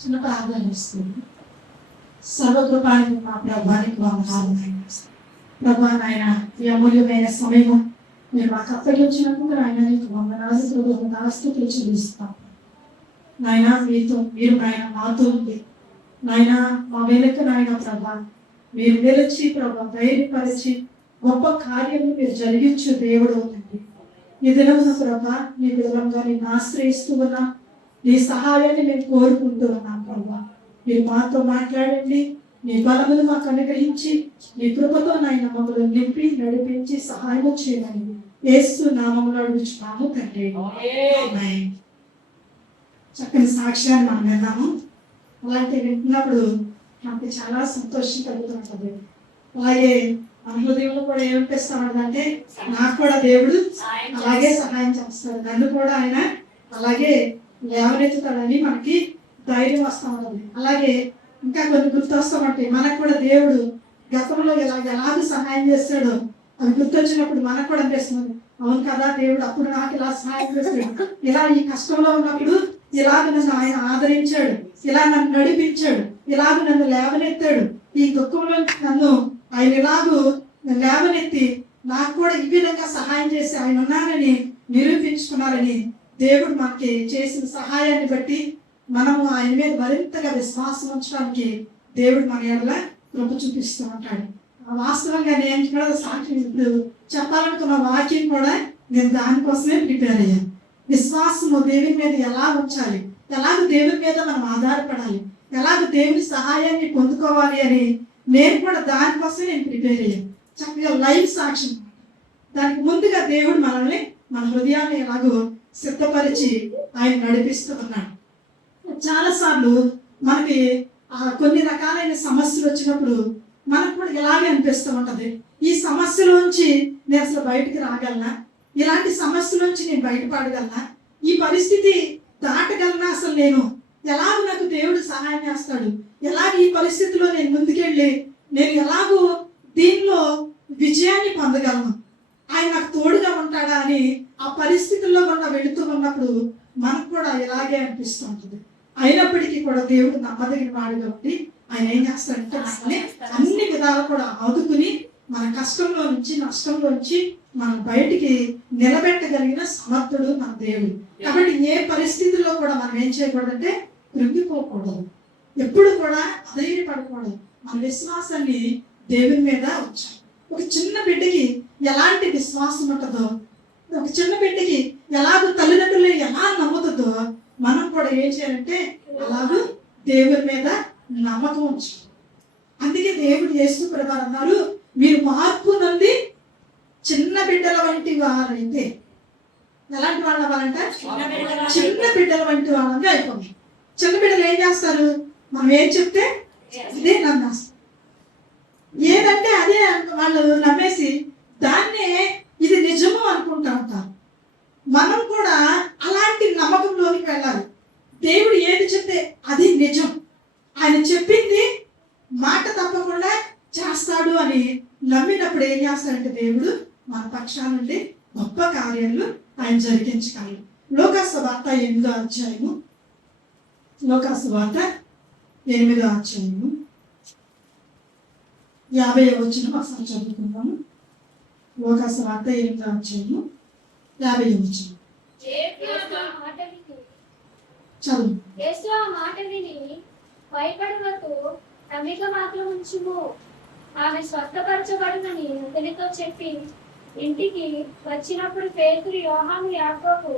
చిన్న ప్రార్థన చేస్తుంది. సర్వకృపానికి మా ప్రభానికి వందనాలు ప్రభా. నాయన ఈ అమూల్యమైన సమయం మీరు మాకు అప్పగించినందుకు ఆయన నీకు వందనాలు స్థుతులు చెల్లిస్తాం నాయన. మీరు నాయన మాతో ఉంది నాయన. మా వేలకు నాయన ప్రభా మీరు నిలిచి ప్రభా ధైర్యపరిచి గొప్ప కార్యము మీరు జరిగించు దేవుడు అవుతుంది. ఈ దినమున ప్రభా నీ విధంగా నేను ఆశ్రయిస్తూ ఉన్నా. నీ సహాయాన్ని మేము కోరుకుంటూ ఉన్నాం ప్రభా. మీరు మాతో మాట్లాడండి. నీ బలమును మాకు అనుగ్రహించి నీ కృపతో నాయన మమ్మల్ని నింపి నడిపించి సహాయం చేయమని యేసు నామములో అడుగుచున్నాము తండ్రి. చక్కని సాక్ష్యాన్ని మనం విన్నాము. అలాంటి వింటున్నప్పుడు మనకి చాలా సంతోషం కలుగుతుంటుంది. అలాగే మన హృదయంలో కూడా ఏమనిపిస్తా ఉన్నదంటే నాకు కూడా దేవుడు అలాగే సహాయం చేస్తాడు, నన్ను కూడా ఆయన అలాగే లేవనెత్తుతాడని మనకి ధైర్యం వస్తూ ఉంటుంది. అలాగే ఇంకా కొన్ని గుర్తొస్తామంటాయి. మనకు కూడా దేవుడు గతంలో ఎలాగ సహాయం చేస్తాడో అవి గుర్తొచ్చినప్పుడు మనకు కూడా అనిపిస్తుంది, అవును కదా దేవుడు అప్పుడు నాకు ఇలా సహాయం చేస్తాడు, ఇలా ఈ కష్టంలో ఉన్నప్పుడు ఇలాగ నన్ను ఆయన ఆదరించాడు, ఇలా నన్ను నడిపించాడు, ఇలాగ నన్ను లేవనెత్తాడు, ఈ దుఃఖంలో నన్ను ఆయన ఇలాగూ లేవనెత్తి నాకు కూడా ఈ విధంగా సహాయం చేసి ఆయన ఉన్నారని నిరూపించుకున్నారని దేవుడు మనకి చేసిన సహాయాన్ని బట్టి మనము ఆయన మీద మరింతగా విశ్వాసం ఉంచడానికి దేవుడు మన ఎడల కృప చూపిస్తూ ఉంటాడు. వాస్తవంగా నేను కూడా సాక్షి చెప్పాలనుకున్న వాక్యం కూడా నేను దానికోసమే ప్రిపేర్ అయ్యాను. విశ్వాసము దేవుని మీద ఎలా ఉంచాలి, ఎలాగ దేవుని మీద మనం ఆధారపడాలి, ఎలాగ దేవుని సహాయాన్ని పొందుకోవాలి అని నేను కూడా దానికోసమే నేను ప్రిపేర్ అయ్యాను. చక్కగా లైవ్ సాక్ష్యం. దానికి ముందుగా దేవుడు మనల్ని మన హృదయాన్ని ఎలాగో సిద్ధపరిచి ఆయన నడిపిస్తూ ఉన్నాడు. చాలాసార్లు మనకి కొన్ని రకాలైన సమస్యలు వచ్చినప్పుడు మనకు కూడా ఇలాగే అనిపిస్తూ ఉంటుంది, ఈ సమస్యలోంచి నేను అసలు బయటికి రాగలనా, ఇలాంటి సమస్యలోంచి నేను బయటపడగలనా, ఈ పరిస్థితి దాటగలనా, అసలు నేను ఎలాగో నాకు దేవుడు సహాయం చేస్తాడు, ఎలాగ ఈ పరిస్థితిలో నేను ముందుకెళ్ళి నేను ఎలాగో దీనిలో విజయాన్ని పొందగలను, ఆయన నాకు తోడుగా ఉంటాడా అని ఆ పరిస్థితుల్లో కూడా వెళుతూ ఉన్నప్పుడు మనకు కూడా ఇలాగే అనిపిస్తూ ఉంటుంది. అయినప్పటికీ కూడా దేవుడు నమ్మదగిన వాడు కాబట్టి ఆయన ఏం చేస్తాడంటే మనల్ని అన్ని విధాలు కూడా ఆదుకుని మన కష్టంలో నుంచి నష్టంలో నుంచి మనం బయటికి నిలబెట్టగలిగిన సమర్థుడు మన దేవుడు. కాబట్టి ఏ పరిస్థితుల్లో కూడా మనం ఏం చేయకూడదంటే కృంగిపోకూడదు, ఎప్పుడు కూడా అధైర్యపడకూడదు, మన విశ్వాసాన్ని దేవుని మీద ఉంచాలి. ఒక చిన్న బిడ్డకి ఎలాంటి విశ్వాసం ఉంటుందో, ఒక చిన్న బిడ్డకి ఎలాగో తల్లిదండ్రులు ఎలా నమ్ముతుందో మనం కూడా ఏం చేయాలంటే అలాగూ దేవుని మీద నమ్మకం ఉంచాలి. అందుకే దేవుడు యేసు ప్రభువు అన్నారు, మీరు మార్పు నంది చిన్న బిడ్డల వంటి వారైతే. ఎలాంటి వాళ్ళు అవ్వాలంటే చిన్న బిడ్డల వంటి వాళ్ళంటే అయిపోయింది. చిన్న బిడ్డలు ఏం చేస్తారు, మనం ఏం చెప్తే అదే నమ్మేస్తారు, ఏదంటే అదే వాళ్ళు నమ్మేసి దాన్నే ఇది నిజము అనుకుంటా ఉంటారు. మనం కూడా అలాంటి నమ్మకంలోనికి వెళ్ళాలి. దేవుడు ఏది చెప్తే అది నిజం, ఆయన చెప్పింది మాట తప్పకుండా చేస్తాడు అని నమ్మినప్పుడు ఏం చేస్తాడంటే దేవుడు మన పక్షాన నుండి గొప్ప కార్యాలు ఆయన జరిగించగలరు. లోకాసు వార్త 8వ అధ్యాయము, లోకాసు వార్త 8వ అధ్యాయము 50వ వచనం ఒకసారి చదువుకుందాము. లోకాసు వార్త 8వ అధ్యాయము 50వ వచనం చదువు. యేసు ఆ మాట విని భయపడవద్దు, నమ్మిక మాత్రం ఉంచుము, ఆమె స్వస్థపరచబడునని అతనితో చెప్పి ఇంటికి వచ్చినప్పుడు పేతురు, యోహాను, యాకోబు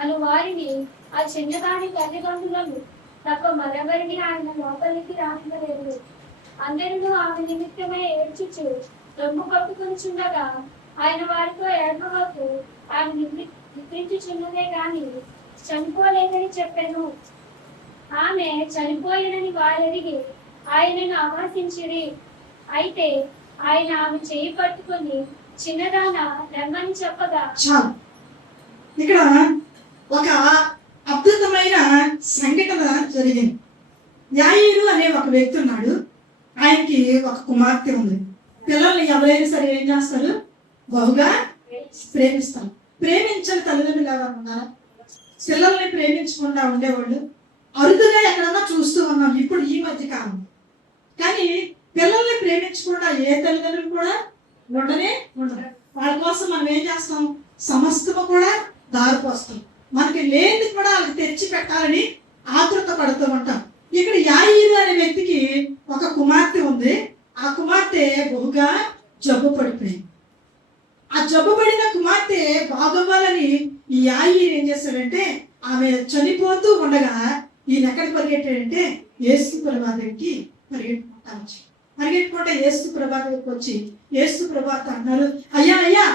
అను వారిని ఆ చిన్నదాని తల్లిదండ్రులను తప్ప మరెవరిని ఆయన లోపలికి రానివ్వలేదు. అందరూ ఆమె నిమిత్తమే ఏడ్చుచు రొమ్ము పట్టుకొనిచుండగా ఆయన వారితో ఏడవవద్దు, ఆమె నిద్రించుచున్నదే గాని చనిపోలేదని చెప్పాను. ఆమె చనిపోయినని వారెరిగి ఆయనను అవాసించిరి. అయితే ఆయన ఆమె చేయి పట్టుకొని చిన్నదాన రమ్మని చెప్పగా. ఇక్కడ ఒక అద్భుతమైన సంఘటన జరిగింది. యాయీరు అనే ఒక వ్యక్తి ఉన్నాడు. ఆయనకి ఒక కుమార్తె ఉంది. పిల్లల్ని ఎవరైనా సరే ఏం చేస్తారు, బహుగా ప్రేమిస్తారు. ప్రేమించని తల్లిదండ్రులు ఎవరు ఉన్నారా? పిల్లల్ని ప్రేమించకుండా ఉండేవాళ్ళు అరుదుగా ఎక్కడన్నా చూస్తూ ఉన్నాం ఇప్పుడు ఈ మధ్య కాలం. కానీ పిల్లల్ని ప్రేమించకుండా ఏ తల్లిదండ్రులు కూడా ఉండనే ఉండరు. వాళ్ళ కోసం మనం ఏం చేస్తాం, సమస్తము కూడా దారిపోస్తాం. మనకి లేనిది కూడా వాళ్ళకి తెచ్చి పెట్టాలని ఆతృత పడుతూ ఉంటాం. ఇక్కడ యాయీరు అనే వ్యక్తికి ఒక కుమార్తె ఉంది. ఆ కుమార్తె బహుగా జబ్బు పడిపోయింది. ఆ జబ్బు పడిన కుమార్తె బాగవ్వాలని ఈ యాయీరు ఏం చేశాడంటే, ఆమె చనిపోతూ ఉండగా ఈయన ఎక్కడికి పరిగెట్టాడంటే యేసు ప్రభు దగ్గరికి పరిగెట్టుకుంటే యేసు ప్రభు దగ్గరికి వచ్చి యేసు ప్రభు అన్నారు, అయ్యా అయ్యా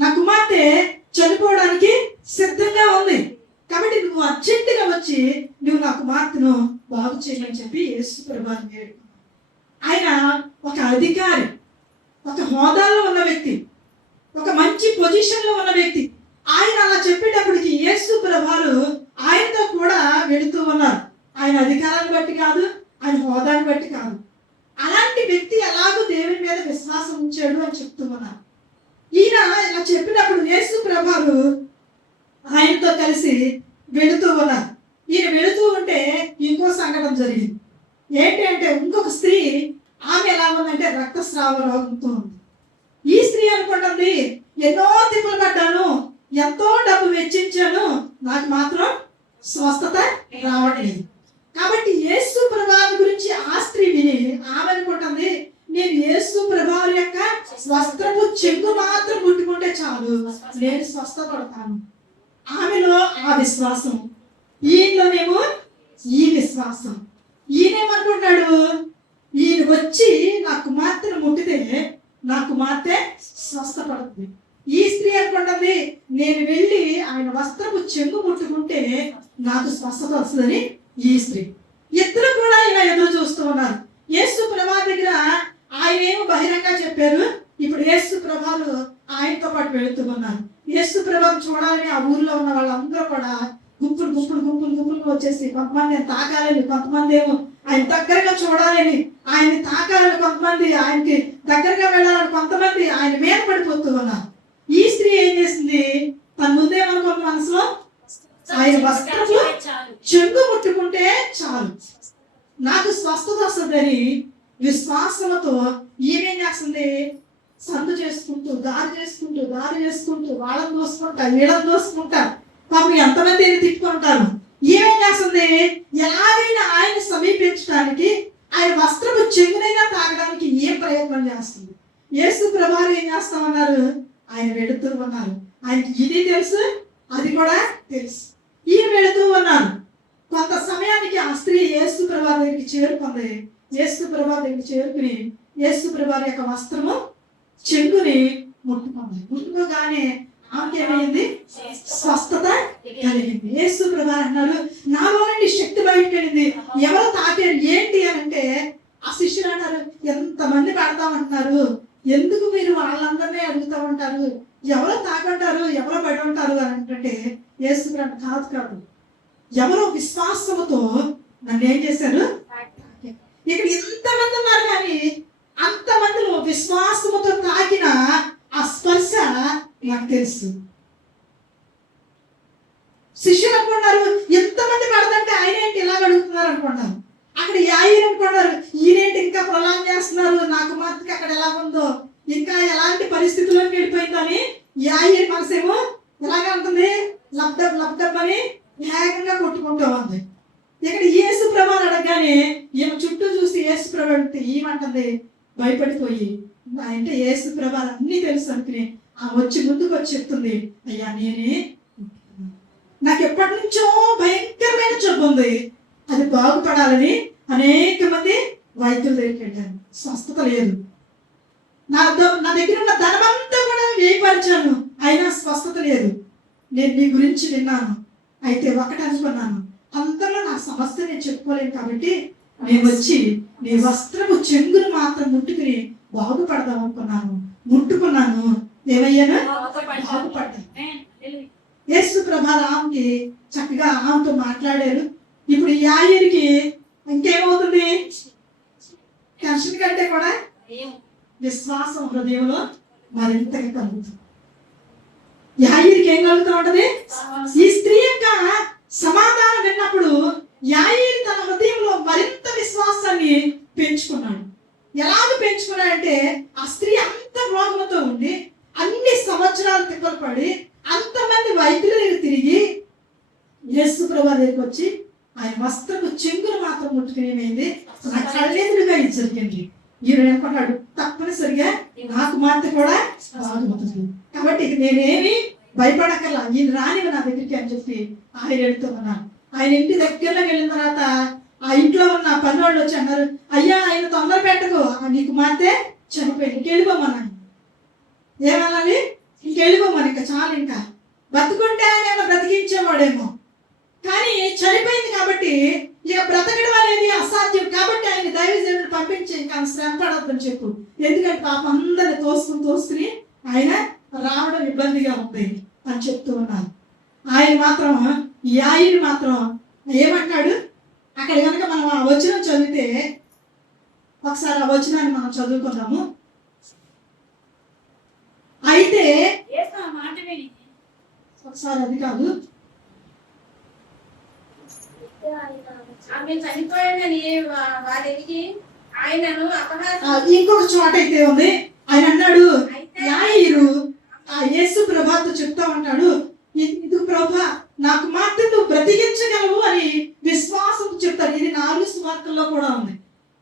నా కుమార్తె చనిపోవడానికి సిద్ధంగా ఉంది, కాబట్టి నువ్వు అర్జెంటుగా వచ్చి నువ్వు నా కుమార్తెను బాగు చేయమని చెప్పి యేసు ప్రభు ఆయన ఒక అధికారి, ఒక హోదాలో ఉన్న వ్యక్తి, ఒక మంచి పొజిషన్లో ఉన్న వ్యక్తి. ఆయన అలా చెప్పేటప్పటికి యేసు ప్రభువారు ఆయనతో కూడా వెళుతూ ఉన్నారు. ఆయన అధికారాన్ని బట్టి కాదు, ఆయన హోదాని బట్టి కాదు. అలాంటి వ్యక్తి ఎలాగో దేవుని మీద విశ్వాసం ఉంచాడు అని చెప్తూ ఉన్నారు. ఈయన ఇలా చెప్పినప్పుడు యేసు ప్రభువారు ఆయనతో కలిసి వెళుతూ ఉన్నారు. ఈయన వెళుతూ ఉంటే ఇంకో సంఘటన జరిగింది. ఏంటి అంటే ఇంకొక స్త్రీ, ఆమె ఎలా ఉందంటే రక్తస్రావ రోగంతో ఉంది. ఈ స్త్రీ అనుకుంటుంది, ఎన్నో తిప్పులు పడ్డాను, ఎంతో డబ్బు వెచ్చించాను, నాకు మాత్రం స్వస్థత రావట్లేదు. కాబట్టి యేసు ప్రభువారి గురించి ఆ స్త్రీ విని ఆమె అనుకుంటుంది, నేను యేసు ప్రభువారి యొక్క వస్త్రపు చెంగు మాత్రం ముట్టుకుంటే చాలు, నేను స్వస్థపడతాను. ఆమెలో ఆ విశ్వాసం, ఈయనలోనేమో ఈ విశ్వాసం. ఈయనేమనుకుంటున్నాడు, ఈయన వచ్చి నా కుమార్తెను ముట్టితే నా కుమార్తె స్వస్థపడుతుంది. ఈ స్త్రీ అనుకుంటుంది, నేను వెళ్ళి ఆయన వస్త్రపు చెంగు ముట్టుకుంటే నాకు స్వస్థత వస్తుందని ఈ స్త్రీ. ఇద్దరు కూడా ఇలా ఎదురు చూస్తూ ఉన్నారు. యేసు ప్రభు దగ్గర ఆయన ఏమో బహిరంగ చెప్పారు, ఇప్పుడు యేసు ప్రభాలు ఆయనతో పాటు వెళుతూ ఉన్నారు. యేసు ప్రభావం చూడాలని ఆ ఊర్లో ఉన్న వాళ్ళందరూ కూడా గుంపులు గుంపులు గుంపులు గుంపులు వచ్చేసి, కొంతమంది ఆయన తాకాలని, కొంతమంది ఏమో ఆయన దగ్గరగా చూడాలని, ఆయన్ని తాకాలని, కొంతమంది ఆయనకి దగ్గరగా వెళ్ళాలని, కొంతమంది ఆయన మీద పడిపోతూ ఉన్నారు. ఈ స్త్రీ ఏం చేసింది, తన ముందేమనుకున్న మనసులో ఆయన వస్త్రము చెంగు ముట్టుకుంటే చాలు నాకు స్వస్థత వస్తుందని విశ్వాసంతో ఈమెం చేస్తుంది, సందు చేసుకుంటూ దారి చేసుకుంటూ వాళ్ళని దోసుకుంటా వీళ్ళని దోసుకుంటా, పాపం ఎంతమంది తిట్టుకుంటారు. ఏమేం చేస్తుంది, ఎలాగైనా ఆయన సమీపించడానికి, ఆయన వస్త్రపు చెంగునైనా తాగడానికి ఏం ప్రయత్నం చేస్తుంది. యేసు ప్రభువారు ఏం చేస్తామన్నారు, ఆయన వెళుతూ ఉన్నారు. ఆయనకి ఇది తెలుసు, అది కూడా తెలుసు. ఈయన వెళుతూ ఉన్నారు. కొంత సమయానికి ఆ స్త్రీ యేసు ప్రభువారి దగ్గరికి చేరుకుంది. యేసు ప్రభువారి దగ్గరికి చేరుకుని యేసు ప్రభువారి యొక్క వస్త్రము చెంగుని ముట్టుకుంది. ముట్టుకోగానే ఆమెకి ఏమైంది, స్వస్థత కలిగింది. యేసు ప్రభువారు అన్నారు, నాలో నుండి శక్తి బయటకు వెళ్ళింది. ఎవరు తాకారు ఏంటి అని అంటే ఆ శిష్యులు అన్నారు, ఎంతమంది పెడతామంటున్నారు, ఎందుకు మీరు వాళ్ళందరినీ అడుగుతూ ఉంటారు, ఎవరో తాకంటారు, ఎవరో పడి ఉంటారు అని అంటే యేసు ప్రభు కాదు, ఎవరో విశ్వాసముతో నన్ను ఏం చేశారు. ఇక్కడ ఇంతమంది ఉన్నారు కానీ అంతమందిలో విశ్వాసముతో తాకిన ఆ స్పర్శ నాకు తెలుసు. శిష్యులు అనుకున్నారు, ఎంతమంది పడదంటే ఆయన ఏంటి ఇలా అడుగుతున్నారు అనుకున్నారు. అక్కడ యాయీరు అనుకున్నారు, ఈయనేంటి ఇంకా ప్రలాపం చేస్తున్నారు, నా కుమార్తెకి అక్కడ ఎలా ఉందో, ఇంకా ఎలాంటి పరిస్థితుల్లో వెళ్ళిపోయిందో అని యాయీరు మనసేమో ఎలాగ ఉంటుంది, లబ్డబ్ లబ్డబ్ అని వేగంగా కొట్టుకుంటూ ఉంది. ఇక్కడ యేసు ప్రభు అడగగానే ఈమె చుట్టూ చూసి యేసు ప్రభు అడిగితే ఏమంటుంది, భయపడిపోయి అంటే యేసు ప్రభు అన్నీ తెలుసు అనుకుని ఆ వచ్చి ముందుకు వచ్చి చెప్తుంది, అయ్యా నేనే, నాకు ఎప్పటి నుంచో భయంకరమైన జబ్బు ఉంది, అది బాగుపడాలని అనేక మంది వైద్యుల దగ్గరికి వెళ్ళాను, స్వస్థత లేదు. నా దగ్గర ఉన్న ధనమంతా కూడా వేయపరిచాను, అయినా స్వస్థత లేదు. నేను నీ గురించి విన్నాను, అయితే ఒకటి అనుకున్నాను, అందరిలో నా సమస్య నేను చెప్పుకోలేను, కాబట్టి నేను వచ్చి నీ వస్త్రము చెంగును మాత్రం ముట్టుకుని బాగుపడదాం అనుకున్నాను. ముట్టుకున్నాను, ఏమయ్యాను, బాగుపడ్డాను. యేసు ప్రభు ఆమెకి చక్కగా ఆమెతో మాట్లాడారు. ఇప్పుడు యాయీరుకి ఇంకేమవుతుంది, టెన్షన్ కంటే కూడా విశ్వాసం హృదయంలో మరింతగా కలుగుతుంది. యాయీరుకి ఏం కలుగుతూ ఉంటది, ఈ స్త్రీ యొక్క సమాధానం విన్నప్పుడు యాయీరు యేసు ప్రభు దగ్గరికి వచ్చి ఆయన వస్త్రపు చెంగును మాత్రం ముట్టుకుని ఏమైంది, నా కళ్ళెదురుగా ఇది జరిగింది. ఈయన అనుకున్నాడు తప్పనిసరిగా నాకు మాత్రం కూడా బాగుంటుంది, కాబట్టి ఇక నేనేమి భయపడక్కర్లా, ఈయన రానివి నా దగ్గరికి అని చెప్పి ఆయన వెళ్తూ ఉన్నాను. ఆయన ఇంటి దగ్గరలో వెళ్ళిన తర్వాత ఆ ఇంట్లో ఉన్న పన్నోళ్ళు వచ్చి అన్నారు, అయ్యా ఆయన తొందర పెట్టకు, నీకు మాత్రే చనిపోయింది, ఇంకెళ్ళిపోమన్నాను. ఏమనాలి, ఇంకెళ్ళిపోమని, ఇంకా చాలు, ఇంకా బతుకుంటే ఆయన బ్రతికించేవాడేమో, కానీ చనిపోయింది కాబట్టి ఇక బ్రతకడం అనేది అసాధ్యం. కాబట్టి ఆయన దైవజనుడు పంపించి ఇంకా శ్రమ పడొద్దని చెప్పు, ఎందుకంటే పాపం అందరిని తోసుకుని ఆయన రావడం ఇబ్బందిగా ఉంది అని చెప్తూ ఉన్నారు. ఆయన మాత్రం యాయిరు మాత్రం ఏమంటాడు, అక్కడ కనుక మనం ఆ వచనం చదివితే ఒకసారి ఆ వచనాన్ని మనం చదువుకుందాము. అయితే ఒకసారి అది కాదు, ఆమె చనిపోయాడని వారికి ఆయనను ఇంకొక చోట అయితే ఉంది. ఆయన అన్నాడు, యాయిరు ఆ యేసు ప్రభాతో చెప్తా ఉంటాడు, ఇది ప్రభా నాకు మాత్రం నువ్వు బ్రతికించగలవు అని విశ్వాసం చెప్తాడు. ఇది 4 సువార్తల్లో కూడా ఉంది.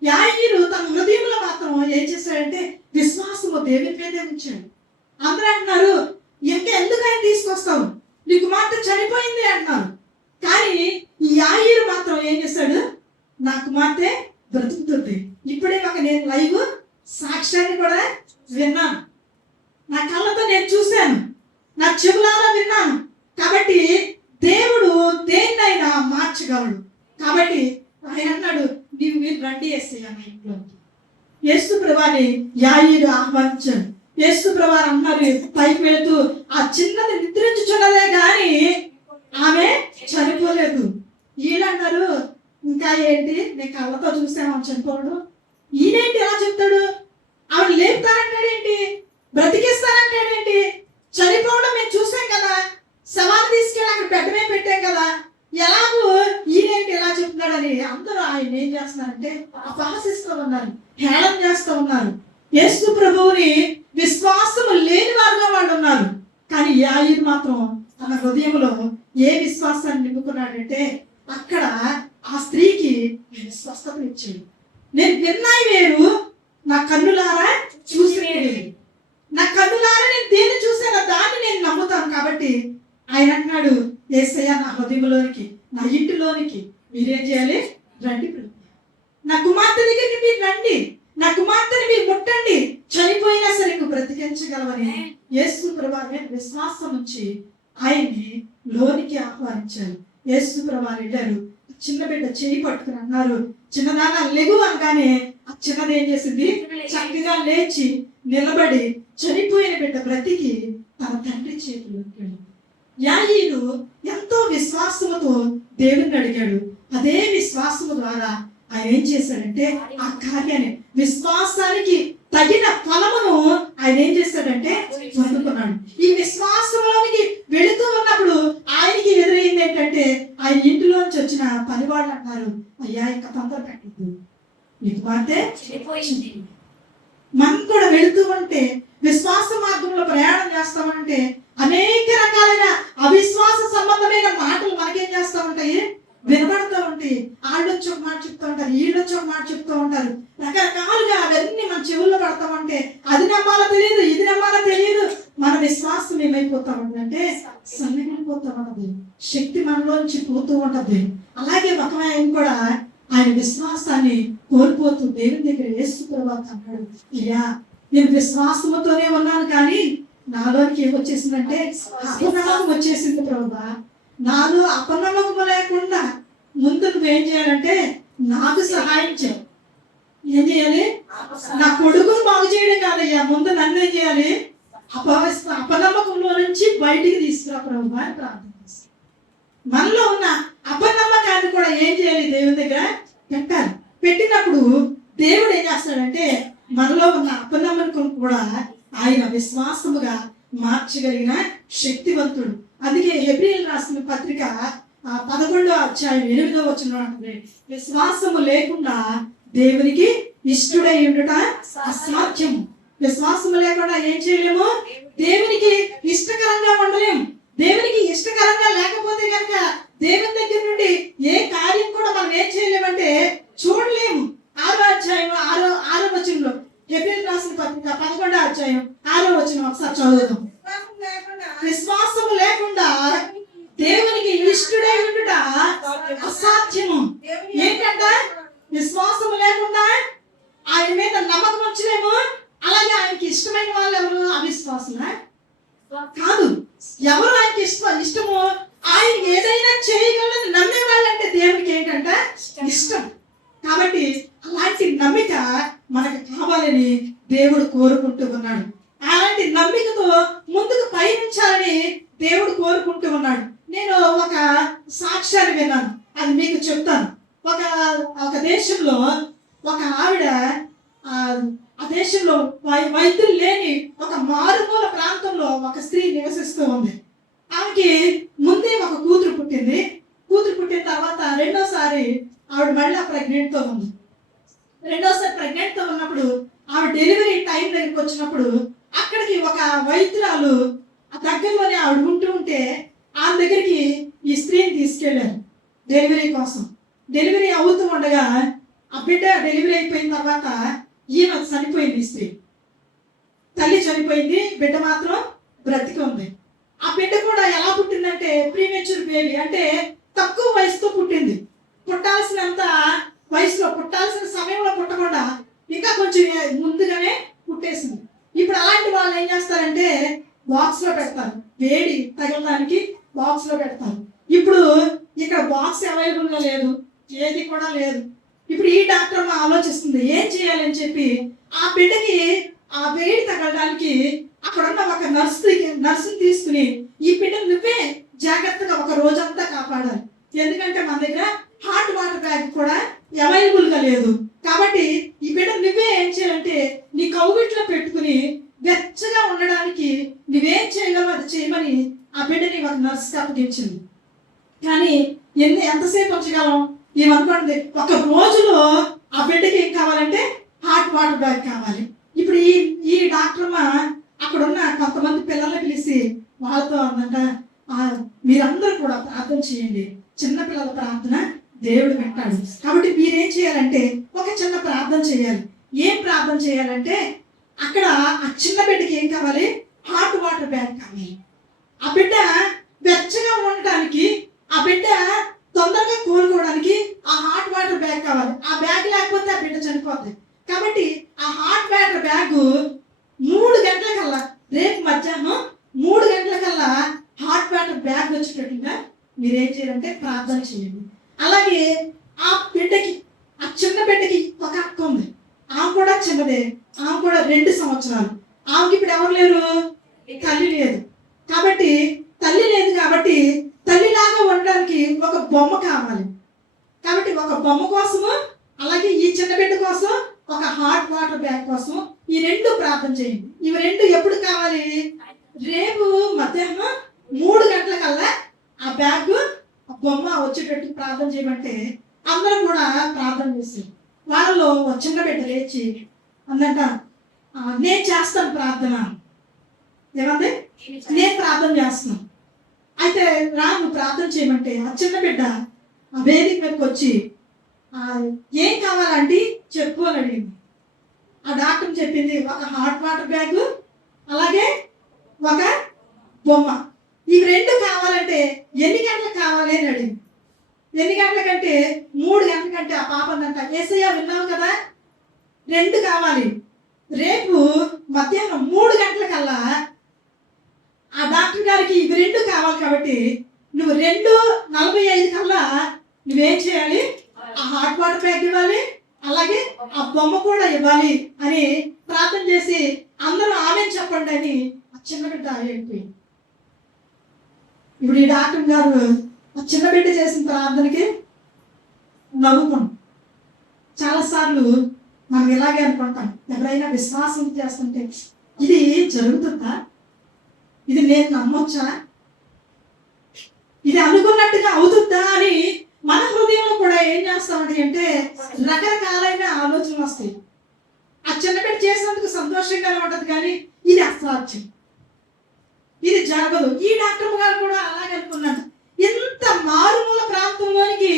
యాయిరు తన హృదయంలో మాత్రం ఏం చేశాడంటే విశ్వాసము దేవుని మీదే ఉంచాడు. అందరూ అంటున్నారు, ఎందుకు ఆయన తీసుకొస్తావు, నీకు మాత్రం చనిపోయింది అంటున్నారు. కానీ ఈ యాయిరు మాత్రం ఏం చేశాడు, నాకు మాత్రే బ్రతుకుతుంది. ఇప్పుడే ఒక నేను లైవ్ సాక్ష్యాన్ని కూడా విన్నాను, నా కళ్ళతో నేను చూశాను, నా చెవులారా విన్నాను. కాబట్టి దేవుడు దేన్నైనా మార్చగలడు. కాబట్టి ఆయన అన్నాడు, మీరు రండి యేసయ్య నా ఇంట్లోకి. యేసు ప్రభుని యాయిరు ఆహ్వానించాడు. యేసు ప్రభు అన్నారు పైకి వెళుతూ, ఆ చిన్నది నిద్రించుచున్నదే గాని ఆమె చనిపోలేదు. వీళ్ళన్నారు, ఇంకా ఏంటి నేను కళ్ళతో చూసామని చనిపోవడం, ఈయనేంటి ఎలా చెప్తాడు, ఆవిడ లేపుతానంటాడేంటి, బ్రతికిస్తానంటాడేంటి, చనిపోవడం మేము చూసాం కదా, శవాన్ని తీసుకెళ్ళి అక్కడ పెట్టమే పెట్టాం కదా, ఎలాగూ ఈయనేంటి ఎలా చెప్తున్నాడని అందరూ ఆయన ఏం చేస్తున్నారంటే అపహాసిస్తూ ఉన్నారు, హేళన చేస్తూ ఉన్నారు. యేసు ప్రభువుని విశ్వాసము లేని వారుగా వాళ్ళు ఉన్నారు. కానీ యాయిరు మాత్రం తన హృదయంలో ఏ విశ్వాసాన్ని నింపుకున్నాడంటే అక్కడ ఆ స్త్రీకి స్వస్థత ఇచ్చాడు. నేను విన్నాయి వేరు, నా కన్నులారా చూసిన వేరు. నా కన్నులారా నేను దేన్ని చూసానో దాన్ని నేను నమ్ముతాను. కాబట్టి ఆయన అన్నాడు, యేసయ్య నా హృదయంలోనికి, నా ఇంటిలోనికి మీరేం చేయాలి, రండి, నా కుమార్తె దగ్గరికి మీరు రండి, నా కుమార్తెని మీరు ముట్టండి, చనిపోయినా సరే నువ్వు బ్రతికించగలవని యేసు ప్రభువుని విశ్వాసం నుంచి ఆయన్ని లోనికి ఆహ్వానించారు. యేసు ప్రభువు వెళ్ళారు, చిన్న బిడ్డ చేయి పట్టుకుని అన్నారు, చిన్నదాన లెగు అనగానే ఆ చిన్నది ఏం చేసింది, చక్కగా లేచి నిలబడి చనిపోయిన బిడ్డ బ్రతికి తన తండ్రి చేతుల్లోకి వెళ్ళింది. యాయిరు ఎంతో విశ్వాసముతో దేవుని అడిగాడు. అదే విశ్వాసము ద్వారా ఆయన ఏం చేశాడంటే ఆ కార్యాన్ని, విశ్వాసానికి తగిన ఫలమును ఆయన ఏం చేశాడంటే పొందుకున్నాడు. ఈ విశ్వాసంలోనికి వెళుతూ ఉన్నప్పుడు ఆయనకి ఎదురైంది ఏంటంటే ఆయన ఇంటిలోంచి వచ్చిన పనివాళ్ళు అంటారు, అయ్యా ఇంకా తొందర పెట్టద్దు, నీకు మాత్రే చనిపోయింది. మనం కూడా వెళుతూ ఉంటే విశ్వాస మార్గంలో ప్రయాణం చేస్తామంటే అనేక రకాలైన అవిశ్వాస సంబంధమైన మాటలు మనకేం చేస్తూ ఉంటాయి, వినబడుతూ ఉంటాయి. వాళ్ళు వచ్చి ఒక మాట చెప్తూ ఉంటారు, వీళ్ళు వచ్చి ఒక మాట చెప్తూ ఉంటారు, రకరకాలుగా అవన్నీ మన చెవుల్లో పడతామంటే అది నమ్మాలో తెలియదు, ఇది నమ్మాలో తెలియదు. మన విశ్వాసం ఏమైపోతా ఉందంటే సన్నగిలిపోతూ ఉంటది, శక్తి మనలోంచి పోతూ ఉంటది. అలాగే ఒక ఆయన కూడా ఆయన విశ్వాసాన్ని కోల్పోతూ దేవుని దగ్గర యేసు ప్రభువు అన్నాడు, అయ్యా నేను విశ్వాసముతోనే ఉన్నాను, కానీ నాలోనికి ఏమొచ్చేసిందంటే అపనమ్మకం వచ్చేసింది ప్రభువా. నాలో అపనమ్మకం లేకుండా ముందు నువ్వేం చేయాలంటే నాకు సహాయం చేయి. ఏం చేయాలి, నా కొడుకును బాగు చేయడం కాదయ్యా, ముందు నన్ను ఏం చేయాలి, అపనమ్మకంలో నుంచి బయటికి తీసుకురా ప్రభువా అని ప్రార్థన చేస్తాను. మనలో ఉన్న అపనమ్మకాన్ని కూడా ఏం చేయాలి, దేవుని దగ్గర పెట్టాలి. పెట్టినప్పుడు దేవుడు ఏం చేస్తాడంటే మనలో ఉన్న అపనమ్మకం కూడా ఆయన విశ్వాసముగా మార్చగలిగిన శక్తివంతుడు. అందుకే హెబ్రీయులకు రాసిన పత్రిక 11వ అధ్యాయం 8వ వచనం అంటుంది, విశ్వాసము లేకుండా దేవునికి ఇష్టడై ఉండుట అసాధ్యము. విశ్వాసము లేకుండా ఏం చేయలేము, దేవునికి ఇష్టకరంగా ఉండలేము. దేవునికి ఇష్టకరంగా లేకపోతే కనుక దేవుని దగ్గర నుండి ఏ కార్యం కూడా మనం ఏం చేయలేమంటే చూడలేము. 6వ అధ్యాయం 6వ వచనంలో, హెబ్రీయులకు రాసిన పత్రిక 11వ అధ్యాయం 6వ వచనం ఒకసారి చదువుదాం. విశ్వాసం లేకుండా విశ్వాసం లేకుండా దేవునికి ఇష్టడై ఉండుట అసాధ్యము. ఏంటంట? విశ్వాసం లేకుండా ఆయన మీద నమ్మకం ఉంచలేము. అలాగే ఆయనకి ఇష్టమైన వాళ్ళు ఎవరు? అవిశ్వాసులా? కాదు. ఎవరు ఆయనకి ఇష్టము? ఆయన ఏదైనా చేయగలని నమ్మే వాళ్ళంటే దేవునికి ఏంటంటే ఇష్టం. కాబట్టి అలాంటి నమ్మిక మనకు కావాలని దేవుడు కోరుకుంటూ ఉన్నాడు. అలాంటి నమ్మికతో ముందుకు పయనించాలని దేవుడు కోరుకుంటూ ఉన్నాడు. నేను ఒక సాక్ష్యాన్ని విన్నాను, అది మీకు చెప్తాను. ఒక దేశంలో ఒక ఆవిడ, ఆ దేశంలో వైద్యులు లేని ఒక మారుమూల ప్రాంతంలో ఒక స్త్రీ నివసిస్తూ ఉంది. ఆమెకి ముందే ఒక కూతురు పుట్టింది. కూతురు పుట్టిన తర్వాత రెండోసారి ఆవిడ మళ్ళీ ప్రెగ్నెంట్తో ఉంది. రెండోసారి ప్రెగ్నెంట్తో ఉన్నప్పుడు ఆవిడ డెలివరీ టైం దగ్గరికి వచ్చినప్పుడు అక్కడికి ఒక వైద్యురాలు ఆ దగ్గరలోనే ఆవిడ ఉంటూ ఉంటే ఆమె దగ్గరికి ఈ స్త్రీని తీసుకెళ్లారు డెలివరీ కోసం. డెలివరీ అవుతూ ఉండగా ఆ బిడ్డ డెలివరీ అయిపోయిన తర్వాత ఈమె చనిపోయింది. ఈ స్త్రీ తల్లి చనిపోయింది, బిడ్డ మాత్రం బ్రతికి ఉంది. ఆ బిడ్డ కూడా ఎలా పుట్టిందంటే ప్రీమెచ్యూర్ బేబీ, అంటే తక్కువ వయసుతో పుట్టింది. పుట్టాల్సినంత వయసులో, పుట్టాల్సిన సమయంలో పుట్టకుండా ఇంకా కొంచెం ముందుగానే పుట్టేసింది. ఇప్పుడు అలాంటి వాళ్ళు ఏం చేస్తారంటే బాక్స్ లో పెడతారు, వేడి తగలడానికి బాక్స్ లో పెడతారు. ఇప్పుడు ఇక్కడ బాక్స్ అవైలబుల్ గా లేదు, ఏది కూడా లేదు. ఇప్పుడు ఈ డాక్టర్ ఆలోచిస్తుంది ఏం చేయాలని చెప్పి ఆ బిడ్డకి ఆ వేడి తగలడానికి అక్కడ ఉన్న ఒక నర్సుని తీసుకుని ఈ బిడ్డను నువ్వే జాగ్రత్తగా ఒక రోజంతా కాపాడాలి. ఎందుకంటే మన దగ్గర హాట్ వాటర్ బ్యాగ్ కూడా అవైలబుల్ గా లేదు. కాబట్టి ఈ బిడ్డ నువ్వే ఏం చేయాలంటే నీ కౌగిట్లో పెట్టుకుని వెచ్చగా ఉండడానికి నువ్వేం చేయగలవు అది చేయమని ఆ బిడ్డని ఒక నర్సుకి అప్పగించింది. కానీ ఎంతసేపు ఉంచగలం? ఏమనుకోండి, ఒక రోజులో ఆ బిడ్డకి ఏం కావాలంటే హాట్ వాటర్ బ్యాగ్ కావాలి. ఇప్పుడు ఈ డాక్టర్ అక్కడ ఉన్న కొంతమంది పిల్లల్ని పిలిచి వాళ్ళతో అన్నట, మీరందరూ కూడా ప్రార్థన చేయండి, చిన్నపిల్లల ప్రార్థన దేవుడు వింటాడు. కాబట్టి మీరేం చేయాలంటే ఒక చిన్న ప్రార్థన చేయాలి. ఏం ప్రార్థన చేయాలంటే అక్కడ ఆ చిన్న బిడ్డకి ఏం కావాలి? హాట్ వాటర్ బ్యాగ్ కావాలి. ఆ బిడ్డ వెచ్చగా ఉండటానికి, ఆ బిడ్డ తొందరగా కోలుకోవడానికి ఆ హాట్ వాటర్ బ్యాగ్ కావాలి. ఆ బ్యాగ్ లేకపోతే ఆ బిడ్డ చనిపోతుంది. కాబట్టి ఆ హాట్ వాటర్ బ్యాగ్ 3 గంటలకల్లా, రేపు మధ్యాహ్నం 3 గంటలకల్లా హాట్ వాటర్ బ్యాగ్ వచ్చేటట్టుగా మీరేం చేయాలంటే ప్రార్థన చేయండి. అలాగే ఆ బిడ్డకి, ఆ చిన్న బిడ్డకి ఒక అక్క ఉంది, ఆమె కూడా చిన్నదే, ఆమె కూడా 2 సంవత్సరాలు. ఆమెకి ఇప్పుడు ఎవరు లేరు? తల్లి లేదు. కాబట్టి తల్లి లేదు కాబట్టి తల్లిలాగా ఉండడానికి ఒక బొమ్మ కావాలి. కాబట్టి ఒక బొమ్మ కోసము, అలాగే ఈ చిన్న బిడ్డ కోసం ఒక హాట్ వాటర్ బ్యాగ్ కోసం ఈ 2 ప్రార్థన చేయండి. ఇవి 2 ఎప్పుడు కావాలి? రేపు మధ్యాహ్నం 3 గంటలకల్లా ఆ బ్యాగ్, ఆ బొమ్మ వచ్చేటట్టు ప్రార్థన చేయమంటే అందరం కూడా ప్రార్థన చేశారు. వాళ్ళలో ఒక చిన్న బిడ్డ లేచి అందంట, నేను చేస్తాను ప్రార్థన. ఏమంది? నేను ప్రార్థన చేస్తున్నాను. అయితే రాము ప్రార్థన చేయమంటే ఆ చిన్న బిడ్డ ఆ వేదిక మీదకి వచ్చి ఏం కావాలంటే చెప్పు అని అడిగింది. ఆ డాక్టర్ చెప్పింది ఒక హాట్ వాటర్ బ్యాగ్, అలాగే ఒక బొమ్మ. ఇవి 2 కావాలంటే ఎన్ని గంటలకు కావాలి అని అడిగింది. ఎన్ని గంటలకంటే 3 గంటలకంటే ఆ పాప అందంట, ఏసయ్య విన్నావు కదా, 2 కావాలి. రేపు మధ్యాహ్నం 3 గంటలకల్లా ఆ డాక్టర్ గారికి ఇవి 2 కావాలి. కాబట్టి నువ్వు 2:45 కల్లా నువ్వేం చేయాలి? ఆ హాట్ వాటర్ బ్యాగ్ ఇవ్వాలి, అలాగే ఆ బొమ్మ కూడా ఇవ్వాలి అని ప్రార్థన చేసి అందరూ ఆమె చెప్పండి అని ఆ చిన్న బిడ్డ అయిపోయింది. ఇప్పుడు ఈ డాక్టర్ గారు ఆ చిన్న బిడ్డ చేసిన ప్రార్థనకి నవ్వుకున్నాం. చాలాసార్లు మనం ఇలాగే అనుకుంటాం, ఎవరైనా విశ్వాసం చేస్తుంటే ఇది జరుగుతుందా, ఇది నేను నమ్మొచ్చా, ఇది అనుకున్నట్టుగా అవుతుందా అని మన హృదయంలో కూడా ఏం చేస్తామంటే అంటే రకరకాలైన ఆలోచనలు వస్తాయి. ఆ చిన్నపిల్ల చేసినందుకు సంతోషంగానే ఉంటుంది, కానీ ఇది అసాధ్యం, ఇది జరగదు. ఈ డాక్టర్ గారు కూడా అలాగే అనుకున్నాడు, ఇంత మారుమూల ప్రాంతంలోనికి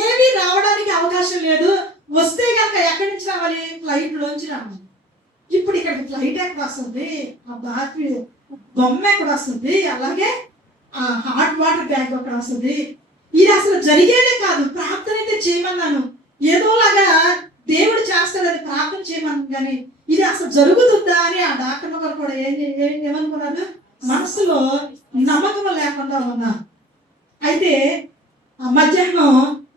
ఏమీ రావడానికి అవకాశం లేదు. వస్తే కనుక ఎక్కడి నుంచి రావాలి? ఫ్లైట్ లోంచి రావాలి. ఇప్పుడు ఇక్కడ ఫ్లైట్ ఎక్కడ వస్తుంది, ఆ బాటి బొమ్మ ఎక్కడ వస్తుంది, అలాగే ఆ హాట్ వాటర్ బ్యాగ్ ఎక్కడ వస్తుంది? ఇది అసలు జరిగేదే కాదు. ప్రార్థన అయితే చేయమన్నాను, ఏదోలాగా దేవుడు చేస్తాడని ప్రార్థన చేయమన్నాను, కానీ ఇది అసలు జరుగుతుందా అని ఆ డాక్టర్ గారు కూడా ఏమనుకున్నారు, మనసులో నమ్మకం లేకుండా ఉన్నారు. అయితే ఆ మధ్యాహ్నం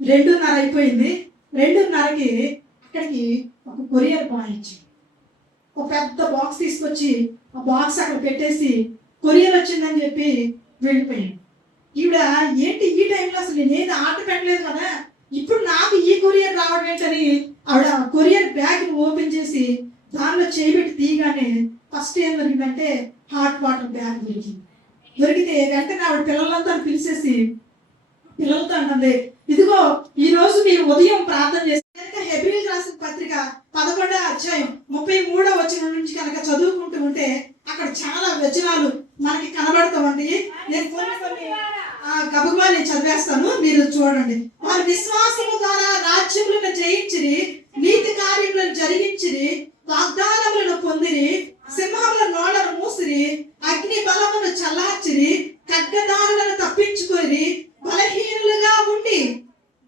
2:30 అయిపోయింది. 2:30కి అక్కడికి ఒక కొరియర్ బాయ్ ఇచ్చి ఒక పెద్ద బాక్స్ తీసుకొచ్చి ఆ బాక్స్ అక్కడ పెట్టేసి కొరియర్ వచ్చిందని చెప్పి వెళ్ళిపోయాడు. ఈవిడ ఏంటి ఈ టైంలో, అసలు నేనేది ఆర్డర్ పెట్టలేదు కదా, ఇప్పుడు నాకు ఈ కొరియర్ రావడం ఏంటని ఆవిడ కొరియర్ బ్యాగ్ ఓపెన్ చేసి దానిలో చేయబెట్టి తీయగానే ఫస్ట్ ఏం దొరికిందంటే హాట్ వాటర్ బ్యాగ్ దొరికింది. దొరికితే వెంటనే ఆవిడ పిల్లలంతా పిలిచేసి పిల్లలతో అంటుంది, ఇదిగో ఈ రోజు మీరు ఉదయం ప్రార్థన చేస్తే హెబ్రీయులకు రాసిన పత్రిక 11వ అధ్యాయం 33వ వచనం నుంచి కనుక చదువుకుంటూ ఉంటే అక్కడ చాలా వచనాలు మనకి కనబడతామండి. నేను కొన్ని గబగబా నేను చదివేస్తాను, మీరు చూడండి. వారి విశ్వాసము ద్వారా రాజ్యములను జయించిరి, నీతి కార్యములను జరిగించిరి, వాగ్దానములను పొందిరి, సింహముల నోళ్లను మూసిరి, అగ్ని బలమును చల్లార్చిరి, ఖడ్గదారులను తప్పించుకొని బలహీనులుగా ఉండి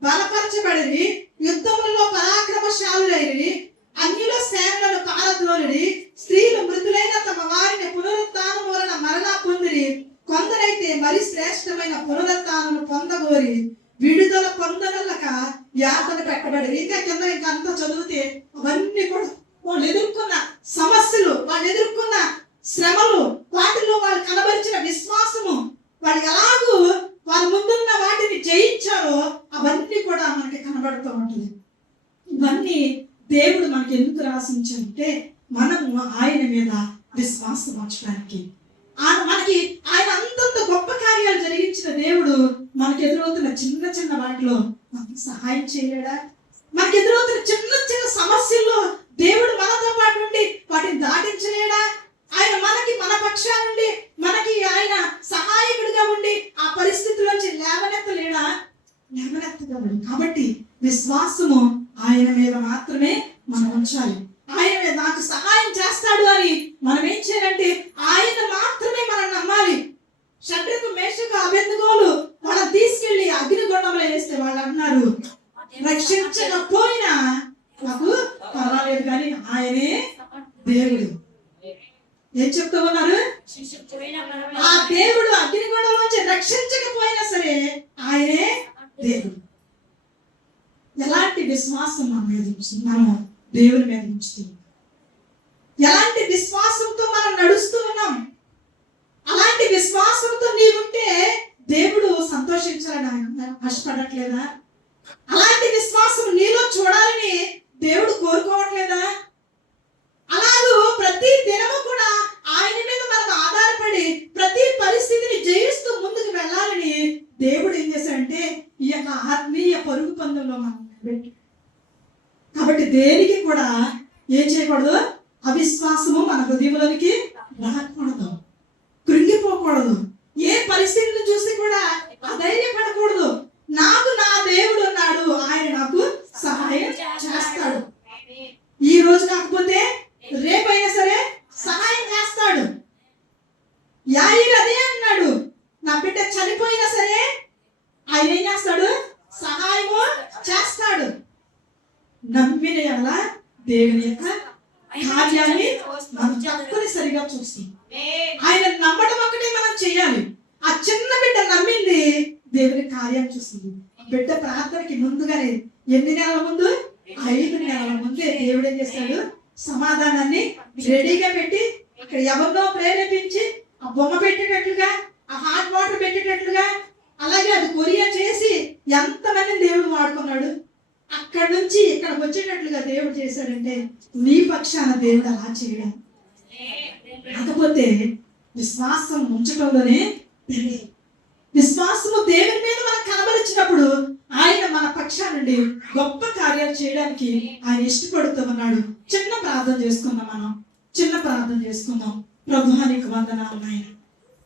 బలపరచబడిరి, యుద్ధములలో పరాక్రమశాలులైరి, అన్యుల సేనలను పారద్రోలిరి, స్త్రీలు మృతులైన తమ వారిని పునరుత్థానము వలన మరలా పొందిరి, కొందరైతే మరి శ్రేష్టమైన పునరుత్థానము పొందగోరి విడుదల పొందనలక యాతన పెట్టబడి. ఇంకా కింద ఇంకా అంతా చదివితే అవన్నీ కూడా వాళ్ళు ఎదుర్కొన్న సమస్యలు, వాళ్ళు ఎదుర్కొన్న శ్రమలు, వాటిలో వాళ్ళు కనబరిచిన విశ్వాసము, వాళ్ళు ఎలాగూ వాళ్ళ ముందున్న వాటిని జయించారో అవన్నీ కూడా మనకి కనబడుతూ ఉంటుంది. ఇవన్నీ దేవుడు మనకి ఎందుకు రాసించంటే మనము ఆయన మీద విశ్వాసం ఉంచడానికి. మనకి ఆయన అంతంత గొప్ప కార్యాలు జరిగించిన దేవుడు మనకు ఎదురవుతున్న చిన్న చిన్న వాటిలో మనకి సహాయం చేయలేడా? మనకి ఎదురవుతున్న చిన్న చిన్న సమస్యల్లో దేవుడు మనతో పాటు ఉండి వాటిని దాటించలేడా? ఆయన మనకి మన పక్షా నుండి మనకి ఆయన సహాయకుడిగా ఉండి ఆ పరిస్థితుల్లోంచి లేవనెత్తలేడా? లేవనెత్తగలడు. కాబట్టి విశ్వాసము ఆయన మీద మాత్రమే మనం ఉంచాలి. ఆయన మీద నాకు సహాయం చేస్తాడు అని మనం ఏం చేయాలంటే ఆయన మాత్రమే మనం నమ్మాలి. షడ్రకు మేషకు అబేద్నెగోలు వాళ్ళని తీసుకెళ్లి అగ్నిగుండంలో వేస్తే వాళ్ళు అన్నారు, రక్షించకపోయినా నాకు పర్వాలేదు కానీ ఆయనే దేవుడు. ఏం చెప్తూ ఉన్నారు? ఆ దేవుడు అగ్నిగుండంలోంచి రక్షించకపోయినా సరే ఆయనే దేవుడు. ఎలాంటి విశ్వాసం మన మీద మనం దేవుని మీద ఉంచుతున్నాం, ఎలాంటి విశ్వాసంతో మనం నడుస్తూ ఉన్నాం, అలాంటి విశ్వాసంతో నీవుంటే దేవుడు సంతోషించాలని ఆయన ఆశపడట్లేదా? అలాంటి విశ్వాసం నీలో చూడాలని దేవుడు కోరుకోవట్లేదా? అలాగూ ప్రతి దినము కూడా ఆయన మీద మనం ఆధారపడి ప్రతి పరిస్థితిని జయిస్తూ ముందుకు వెళ్ళాలని దేవుడు ఏం చేశాడంటే ఈ యొక్క ఆత్మీయ పరుగు పందెంలో మనం పెట్టి. కాబట్టి దేనికి కూడా ఏం చేయకూడదు, అవిశ్వాసము మన హృదయంలోనికి రాకూడదు, కృంగిపోకూడదు, ఏ పరిస్థితిని చూసి కూడా అధైర్యపడకూడదు. నాకు నా దేవుడు ఉన్నాడు, ఆయన నాకు సహాయం చేస్తాడు. ఈ రోజు కాకపోతే రేపైనా సరే సహాయం చేస్తాడు. యాయిరు అదే అన్నాడు, నా బిడ్డ చనిపోయినా సరే ఆయన ఏం చేస్తాడు, సహాయము చేస్తాడు. నమ్మిన ఎడల దేవుని యొక్క కార్యాన్ని మనం తప్పనిసరిగా చూస్తాం. ఆయన నమ్మడం ఒక్కటే మనం చేయాలి. ఆ చిన్న బిడ్డ నమ్మింది, దేవుని కార్యాన్ని చూస్తుంది. బిడ్డ ప్రార్థనకి ముందుగానే ఎన్ని నెలల ముందు, 5 నెలల ముందే దేవుడు ఏం చేస్తాడు, సమాధానాన్ని రెడీగా పెట్టి అక్కడ ఎవరినో ప్రేరేపించి ఆ బొమ్మ పెట్టేటట్లుగా, ఆ హాట్ వాటర్ పెట్టేటట్లుగా, అలాగే అది కొరియర్ చేసి ఎంతమందిని దేవుడు వాడుకున్నాడు. అక్కడ నుంచి ఇక్కడికి వచ్చేటట్లుగా దేవుడు చేశాడంటే నీ పక్షాన దేవుడు అలా చేయడం. కాకపోతే విశ్వాసం ఉంచడంలోనే విశ్వాసము దేవుని మీద మనం కనబరిచినప్పుడు ఆయన మన పక్షా నుండి గొప్ప కార్యాలు చేయడానికి ఆయన ఇష్టపడుతూ ఉన్నాడు. చిన్న ప్రార్థన చేసుకుందాం, మనం చిన్న ప్రార్థన చేసుకుందాం. ప్రభువానికి వందనాలు నాయన.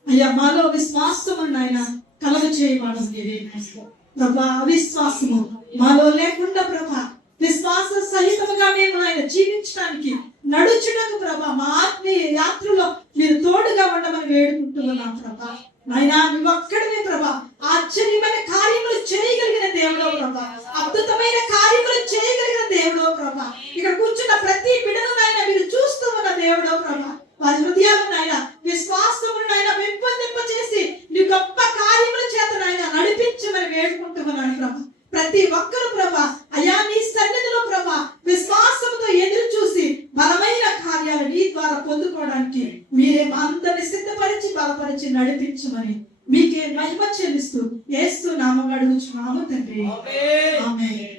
అయ్యా మాలో విశ్వాసం నాయన కలగ చేయబడింది ప్రభా. అవిశ్వాసము మాలో లేకుండా ప్రభా, విశ్వాస సహితముగా మేము ఆయన జీవించడానికి నడుచుటకు ప్రభా, మా ఆత్మీయ యాత్రలో మీరు తోడుగా ఉండమని వేడుకుంటూ ఉన్నాం ప్రభా. నాయనా నువ్వు ఒక్కడమే ప్రభా, ఆశ్చర్యమైన కార్యములు చేయగలిగిన దేవుడో ప్రభా, అద్భుతమైన కార్యములు చేయగలిగిన దేవుడో ప్రభా. ఇక్కడ కూర్చున్న ప్రతి బిడ్డను నాయన మీరు చూస్తూ ఉన్న దేవుడో ప్రభా. వారి హృదయాలను నాయన విశ్వాసమును నాయన పెంపొందింప చేసి నీ గొప్ప కార్యముల చేత నాయన నడిపించమని వేడుకుంటూ ఉన్నాను ప్రభా. ప్రతి ఒక్కరు ప్రభా అయా నీ సన్నిధిలో ప్రభా విశ్వాసంతో ఎదురు చూసి బలమైన కార్యాలు నీ ద్వారా పొందుకోవడానికి మీరే మా అందరిని సిద్ధపరిచి బలపరిచి నడిపించమని మీకే మహిమ చెల్లిస్తూ యేసు నామమున అడుగుచున్నాము తండ్రి. ఆమేన్. ఆమేన్.